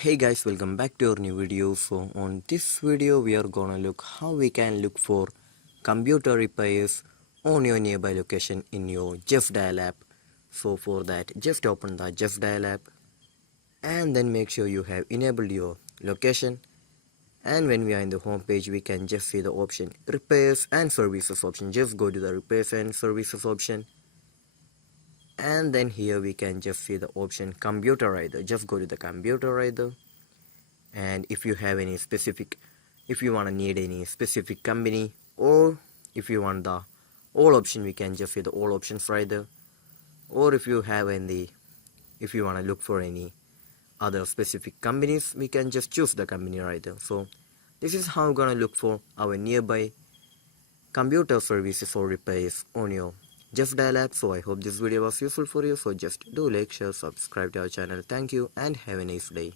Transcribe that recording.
Hey guys, welcome back to our new video. So on this video we are gonna look how we can look for computer repairs on your nearby location in your Justdial app. So for that, just open the Justdial app and then make sure you have enabled your location. And when we are in the home page, we can just see the option repairs and services option. Just go to the repairs and services option, and then here we can just see the option computer rider. Just go to the computer rider, and if you have any specific, if you want to need any specific company, or if you want the all option, we can just see the all options rider. Or if you have any, if you want to look for any other specific companies, we can just choose the company rider. So this is how we're gonna look for our nearby computer services or repairs on your Justdial app. So I hope this video was useful for you. So just do like, share, subscribe to our channel. Thank you and have a nice day.